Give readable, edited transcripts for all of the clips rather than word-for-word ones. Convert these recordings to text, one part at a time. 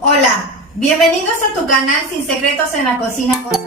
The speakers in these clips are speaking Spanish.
Hola, bienvenidos a tu canal Sin Secretos en la Cocina con Saúl.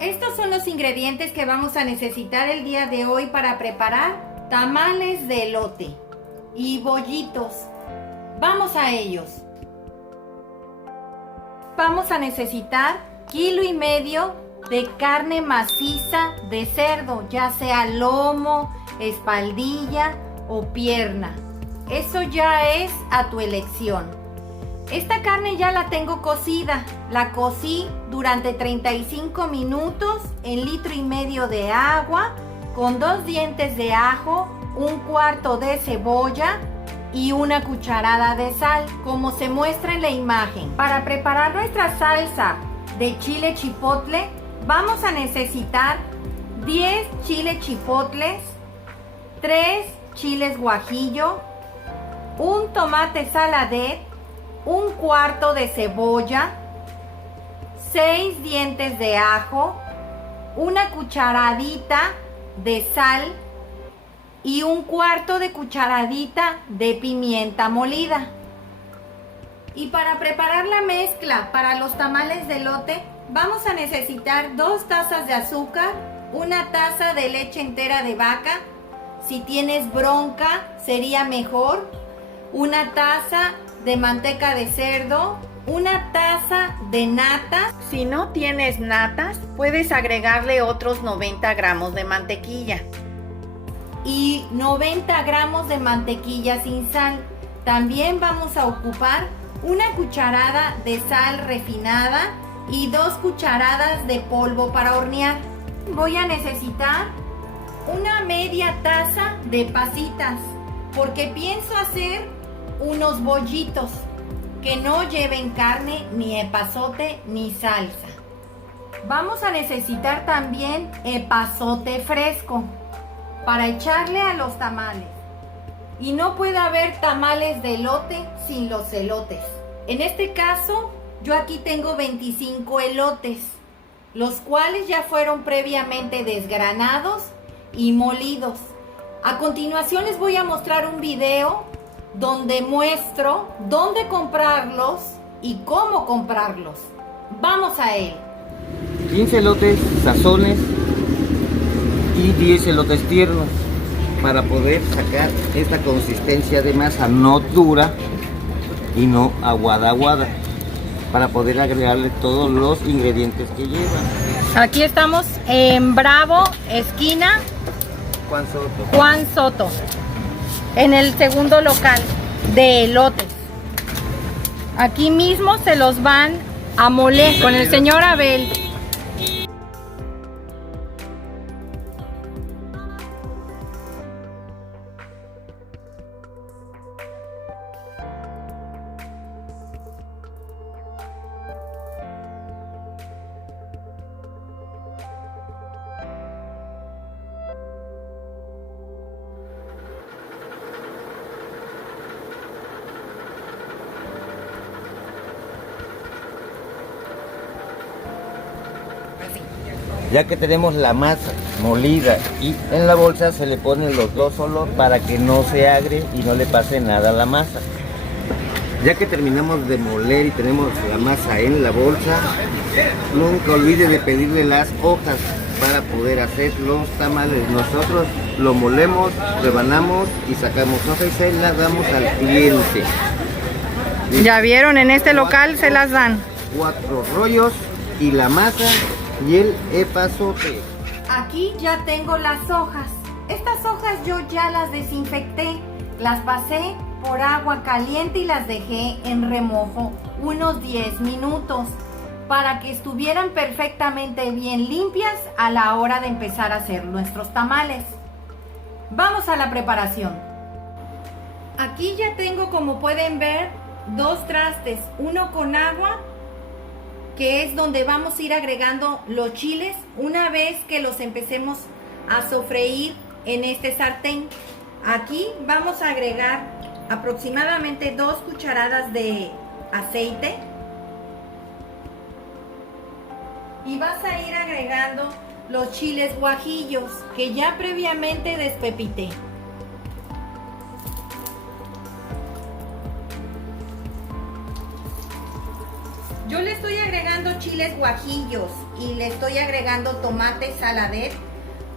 Estos son los ingredientes que vamos a necesitar el día de hoy para preparar tamales de elote y bollitos. Vamos a ellos. Vamos a necesitar 1,5 kg de carne maciza de cerdo, ya sea lomo, espaldilla o pierna. Eso ya es a tu elección. Esta carne ya la tengo cocida, la cocí durante 35 minutos en 1,5 litros de agua con 2 dientes de ajo, 1/4 de cebolla y 1 cucharada de sal, como se muestra en la imagen. Para preparar nuestra salsa de chile chipotle, vamos a necesitar 10 chiles chipotles, 3 chiles guajillo, 1 tomate saladet, 1/4 de cebolla, 6 dientes de ajo, 1 cucharadita de sal y 1/4 de cucharadita de pimienta molida. Y para preparar la mezcla para los tamales de elote, vamos a necesitar 2 tazas de azúcar, 1 taza de leche entera de vaca, si tienes bronca sería mejor, 1 taza de manteca de cerdo, 1 taza de natas. Si no tienes natas, puedes agregarle otros 90 gramos de mantequilla y 90 gramos de mantequilla sin sal. También vamos a ocupar 1 cucharada de sal refinada y 2 cucharadas de polvo para hornear. Voy a necesitar 1 media taza de pasitas porque pienso hacer unos bollitos que no lleven carne, ni epazote, ni salsa. Vamos a necesitar también epazote fresco para echarle a los tamales. Y no puede haber tamales de elote sin los elotes. En este caso, yo aquí tengo 25 elotes, los cuales ya fueron previamente desgranados y molidos. A continuación les voy a mostrar un video donde muestro dónde comprarlos y cómo comprarlos. Vamos a él. 15 elotes sazones y 10 elotes tiernos para poder sacar esta consistencia de masa no dura y no aguada, para poder agregarle todos los ingredientes que llevan. Aquí estamos en Bravo, esquina Juan Soto, en el segundo local de elotes. Aquí mismo se los van a moler con el señor Abel. Ya que tenemos la masa molida y en la bolsa se le ponen los dos solos para que no se agre y no le pase nada a la masa. Ya que terminamos de moler y tenemos la masa en la bolsa, nunca olvide de pedirle las hojas para poder hacer los tamales. Nosotros lo molemos, rebanamos y sacamos hojas y se las damos al cliente. Ya vieron, en este local se las dan 4 rollos y la masa y el epazote. Aquí ya tengo las hojas. Estas hojas yo ya las desinfecté, las pasé por agua caliente y las dejé en remojo unos 10 minutos. para que estuvieran perfectamente bien limpias a la hora de empezar a hacer nuestros tamales. Vamos a la preparación. Aquí ya tengo, como pueden ver, 2 trastes, uno con agua, que es donde vamos a ir agregando los chiles una vez que los empecemos a sofreír en este sartén. Aquí vamos a agregar aproximadamente 2 cucharadas de aceite y vas a ir agregando los chiles guajillos que ya previamente despepité. Yo le estoy agregando chiles guajillos y le estoy agregando tomate saladet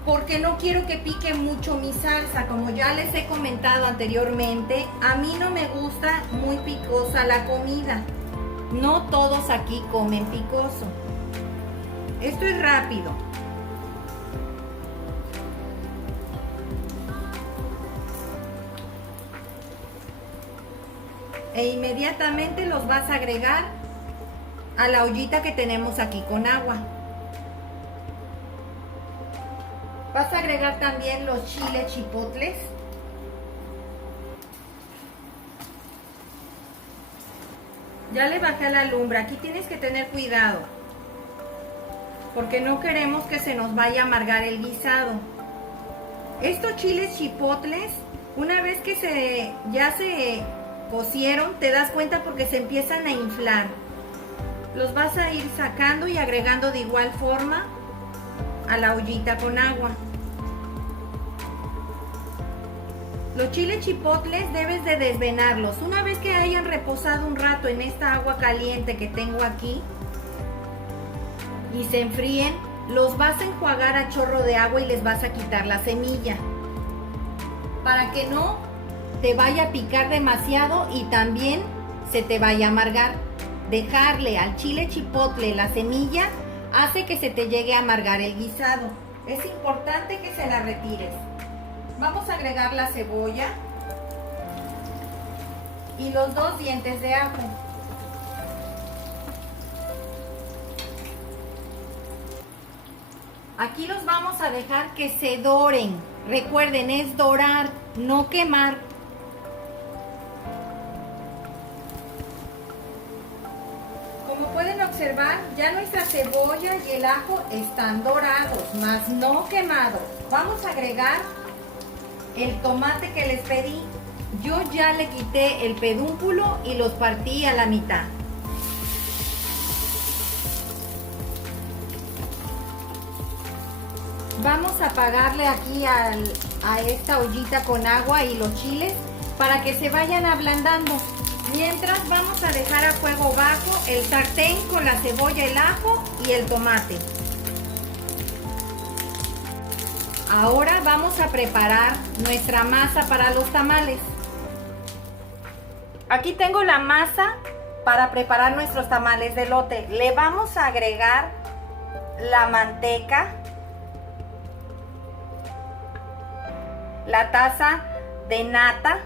porque no quiero que pique mucho mi salsa. Como ya les he comentado anteriormente, a mí no me gusta muy picosa la comida. No todos aquí comen picoso. Esto es rápido. E inmediatamente los vas a agregar a la ollita que tenemos aquí con agua. Vas a agregar también los chiles chipotles. Ya le bajé la lumbre. Aquí tienes que tener cuidado porque no queremos que se nos vaya a amargar el guisado. Estos chiles chipotles, una vez que ya se cocieron, te das cuenta porque se empiezan a inflar. Los vas a ir sacando y agregando de igual forma a la ollita con agua. Los chiles chipotles debes de desvenarlos. Una vez que hayan reposado un rato en esta agua caliente que tengo aquí y se enfríen, los vas a enjuagar a chorro de agua y les vas a quitar la semilla para que no te vaya a picar demasiado y también se te vaya a amargar. Dejarle al chile chipotle la semilla hace que se te llegue a amargar el guisado. Es importante que se la retires. Vamos a agregar la cebolla y los 2 dientes de ajo. Aquí los vamos a dejar que se doren. Recuerden, es dorar, no quemar. Como pueden observar, ya nuestra cebolla y el ajo están dorados, mas no quemados. Vamos a agregar el tomate que les pedí. Yo ya le quité el pedúnculo y los partí a la mitad. Vamos a apagarle aquí a esta ollita con agua y los chiles para que se vayan ablandando. Mientras vamos a dejar a fuego bajo el sartén con la cebolla, el ajo y el tomate. Ahora vamos a preparar nuestra masa para los tamales. Aquí tengo la masa para preparar nuestros tamales de elote. Le vamos a agregar la manteca, la taza de nata,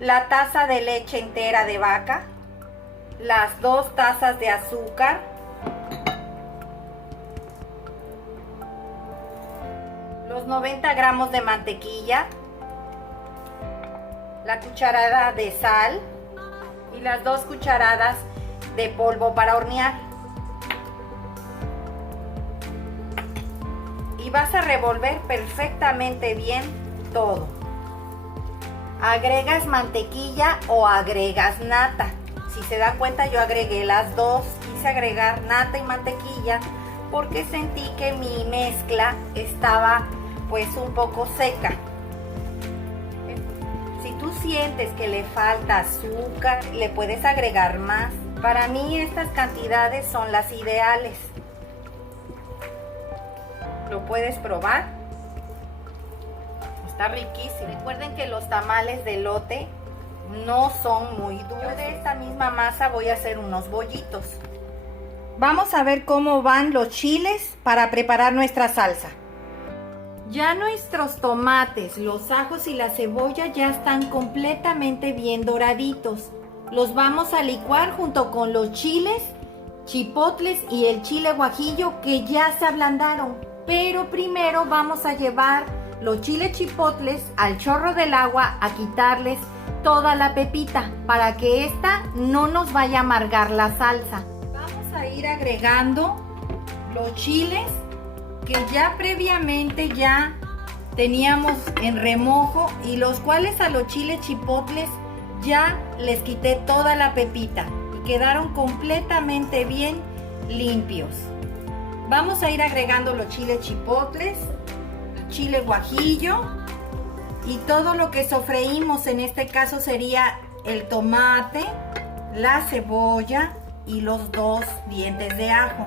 la taza de leche entera de vaca, las 2 tazas de azúcar, los 90 gramos de mantequilla, la cucharada de sal y las 2 cucharadas de polvo para hornear. Y vas a revolver perfectamente bien todo. Agregas mantequilla o agregas nata. Si se dan cuenta, yo agregué las 2. Quise agregar nata y mantequilla porque sentí que mi mezcla estaba pues un poco seca. Si tú sientes que le falta azúcar, le puedes agregar más. Para mí estas cantidades son las ideales. Lo puedes probar. Está riquísimo. Recuerden que los tamales de elote no son muy duros. Yo de esta misma masa voy a hacer unos bollitos. Vamos a ver cómo van los chiles para preparar nuestra salsa. Ya nuestros tomates, los ajos y la cebolla ya están completamente bien doraditos. los vamos a licuar junto con los chiles, chipotles y el chile guajillo que ya se ablandaron. Pero primero vamos a llevar los chiles chipotles al chorro del agua a quitarles toda la pepita para que esta no nos vaya a amargar la salsa. Vamos a ir agregando los chiles que ya previamente ya teníamos en remojo y los cuales a los chiles chipotles ya les quité toda la pepita y quedaron completamente bien limpios. Vamos a ir agregando los chiles chipotles, el chile guajillo y todo lo que sofreímos. En este caso sería el tomate, la cebolla y los 2 dientes de ajo.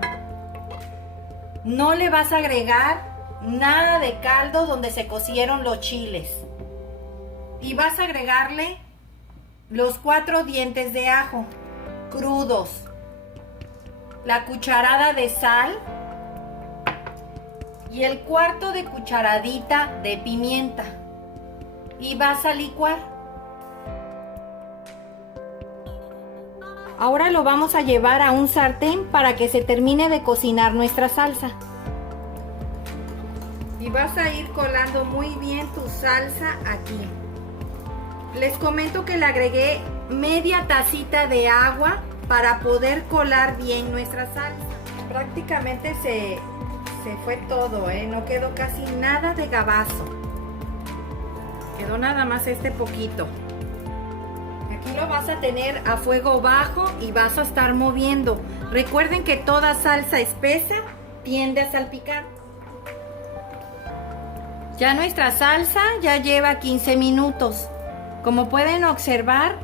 No le vas a agregar nada de caldo donde se cocieron los chiles. Y vas a agregarle los 4 dientes de ajo crudos, la cucharada de sal y el 1/4 de cucharadita de pimienta. Y vas a licuar. Ahora lo vamos a llevar a un sartén para que se termine de cocinar nuestra salsa. Y vas a ir colando muy bien tu salsa aquí. Les comento que le agregué media tacita de agua para poder colar bien nuestra salsa. Prácticamente se fue todo, no quedó casi nada de gabazo. Quedó nada más este poquito. Aquí lo vas a tener a fuego bajo y vas a estar moviendo. Recuerden que toda salsa espesa tiende a salpicar. Ya nuestra salsa ya lleva 15 minutos. Como pueden observar,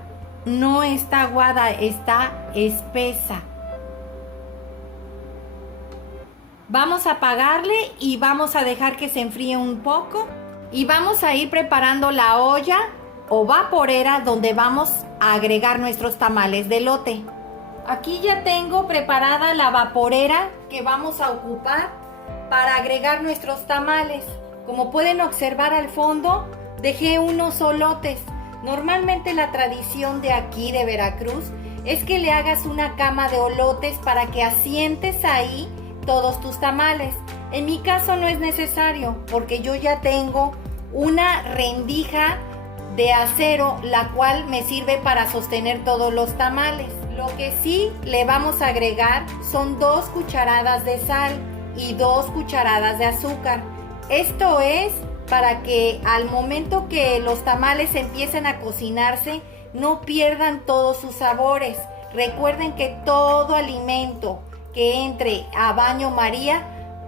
no está aguada, está espesa. Vamos a apagarle y vamos a dejar que se enfríe un poco. Y vamos a ir preparando la olla o vaporera donde vamos a agregar nuestros tamales de elote. Aquí ya tengo preparada la vaporera que vamos a ocupar para agregar nuestros tamales. Como pueden observar al fondo, dejé unos olotes. Normalmente la tradición de aquí de Veracruz es que le hagas una cama de olotes para que asientes ahí todos tus tamales. En mi caso no es necesario porque yo ya tengo una rendija de acero, la cual me sirve para sostener todos los tamales. Lo que sí le vamos a agregar son 2 cucharadas de sal y 2 cucharadas de azúcar. Esto es para que al momento que los tamales empiecen a cocinarse no pierdan todos sus sabores. Recuerden que todo alimento que entre a baño María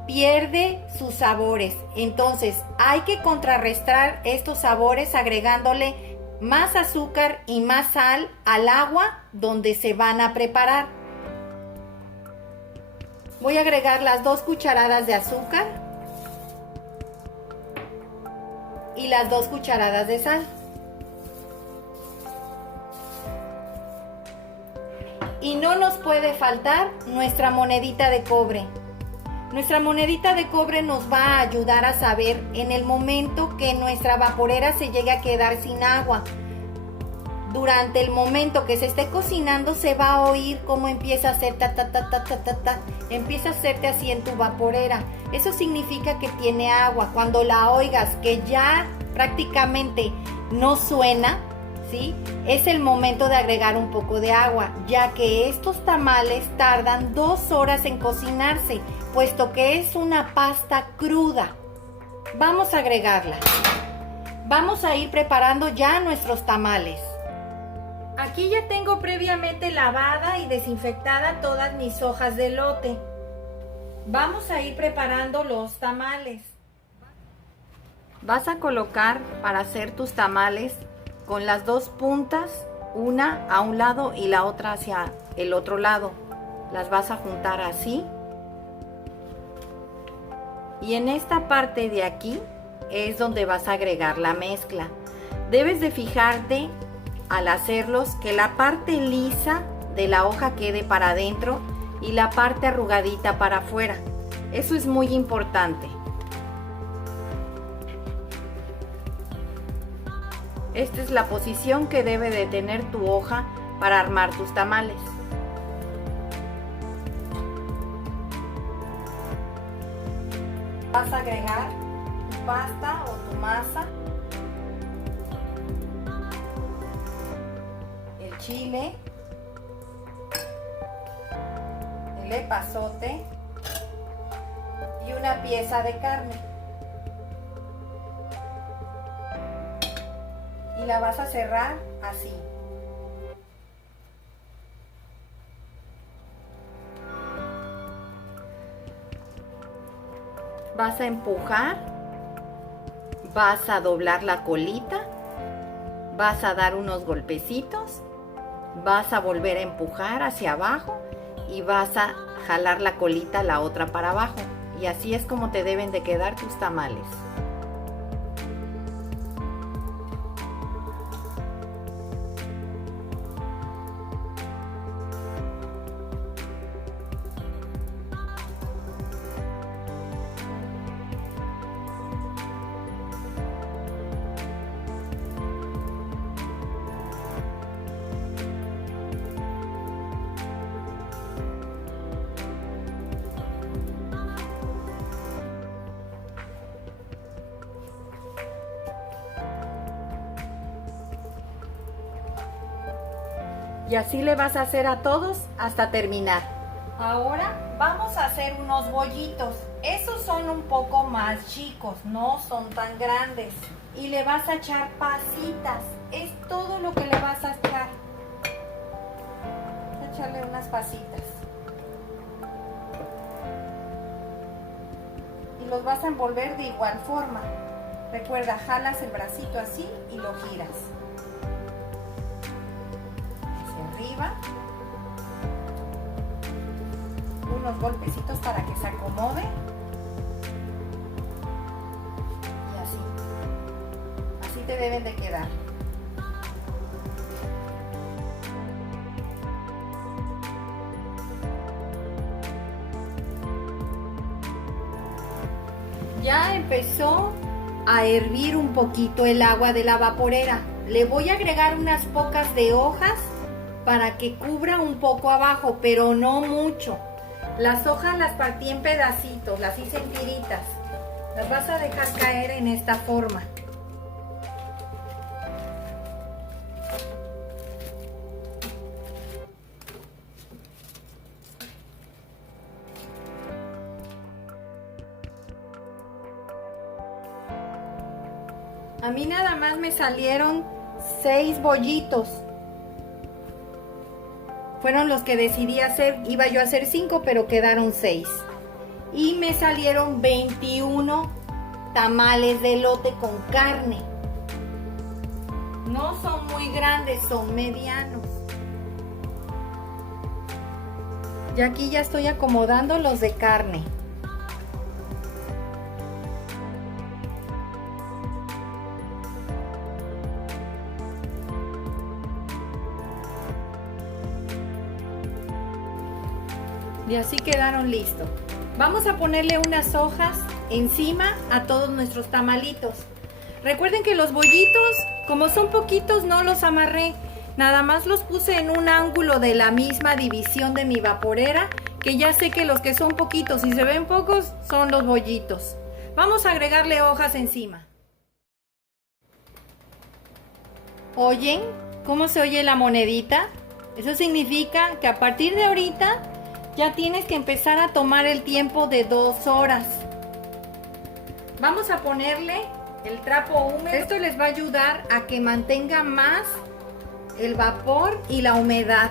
pierde sus sabores. Entonces hay que contrarrestar estos sabores agregándole más azúcar y más sal al agua donde se van a preparar. Voy a agregar las 2 cucharadas de azúcar y las 2 cucharadas de sal. Y no nos puede faltar nuestra monedita de cobre. Nuestra monedita de cobre nos va a ayudar a saber en el momento que nuestra vaporera se llegue a quedar sin agua. Durante el momento que se esté cocinando se va a oír cómo empieza a hacer ta ta ta ta ta ta ta. Empieza a hacerte así en tu vaporera. Eso significa que tiene agua. Cuando la oigas que ya prácticamente no suena, ¿sí? Es el momento de agregar un poco de agua, ya que estos tamales tardan 2 horas en cocinarse, puesto que es una pasta cruda. Vamos a agregarla. Vamos a ir preparando ya nuestros tamales. Aquí ya tengo previamente lavada y desinfectada todas mis hojas de elote. Vamos a ir preparando los tamales. Vas a colocar para hacer tus tamales con las 2 puntas, una a un lado y la otra hacia el otro lado. Las vas a juntar así. Y en esta parte de aquí es donde vas a agregar la mezcla. Debes de fijarte al hacerlos que la parte lisa de la hoja quede para adentro y la parte arrugadita para afuera. Eso es muy importante. Esta es la posición que debe de tener tu hoja para armar tus tamales. Vas a agregar tu pasta o tu masa, el chile, el epazote y una pieza de carne. Y la vas a cerrar así. Vas a empujar, vas a doblar la colita, vas a dar unos golpecitos, vas a volver a empujar hacia abajo y vas a jalar la colita la otra para abajo. Y así es como te deben de quedar tus tamales. Y así le vas a hacer a todos hasta terminar. Ahora vamos a hacer unos bollitos. Esos son un poco más chicos, no son tan grandes. Y le vas a echar pasitas. Es todo lo que le vas a echar. Vas a echarle unas pasitas. Y los vas a envolver de igual forma. Recuerda, jalas el bracito así y lo giras. Arriba, unos golpecitos para que se acomode y así te deben de quedar. Ya empezó a hervir un poquito el agua de la vaporera. Le voy a agregar unas pocas de hojas para que cubra un poco abajo, pero no mucho. Las hojas las partí en pedacitos, las hice en tiritas. Las vas a dejar caer en esta forma. A mí nada más me salieron 6 bollitos. Fueron los que decidí hacer. Iba yo a hacer 5, pero quedaron 6. Y me salieron 21 tamales de elote con carne. No son muy grandes, son medianos. Y aquí ya estoy acomodando los de carne. Y así quedaron listos. Vamos a ponerle unas hojas encima a todos nuestros tamalitos. Recuerden que los bollitos, como son poquitos, no los amarré. Nada más los puse en un ángulo de la misma división de mi vaporera, que ya sé que los que son poquitos y se ven pocos son los bollitos. Vamos a agregarle hojas encima. ¿Oyen cómo se oye la monedita? Eso significa que a partir de ahorita ya tienes que empezar a tomar el tiempo de 2 horas. Vamos a ponerle el trapo húmedo. Esto les va a ayudar a que mantenga más el vapor y la humedad.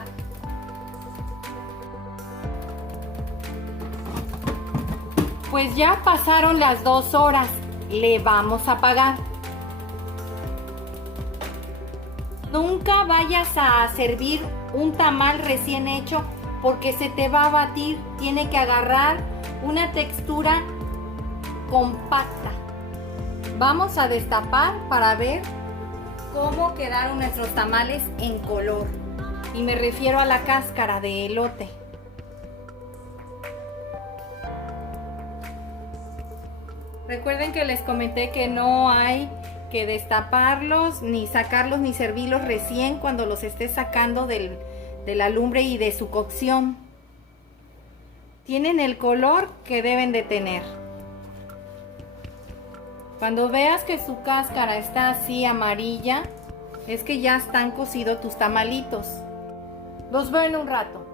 Pues ya pasaron las 2 horas. Le vamos a apagar. Nunca vayas a servir un tamal recién hecho porque se te va a batir. Tiene que agarrar una textura compacta. Vamos a destapar para ver cómo quedaron nuestros tamales en color. Y me refiero a la cáscara de elote. Recuerden que les comenté que no hay que destaparlos, ni sacarlos, ni servirlos recién cuando los estés sacando de la lumbre y de su cocción. Tienen el color que deben de tener. Cuando veas que su cáscara está así amarilla, es que ya están cocidos tus tamalitos. Los veo en un rato.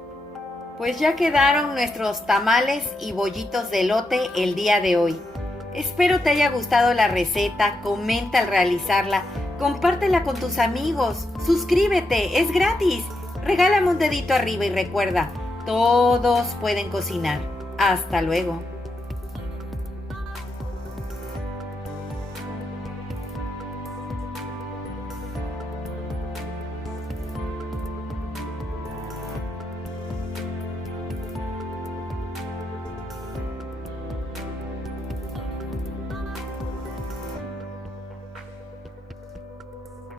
Pues ya quedaron nuestros tamales y bollitos de elote el día de hoy. Espero te haya gustado la receta, comenta al realizarla, compártela con tus amigos, suscríbete, es gratis. Regálame un dedito arriba y recuerda, todos pueden cocinar. Hasta luego.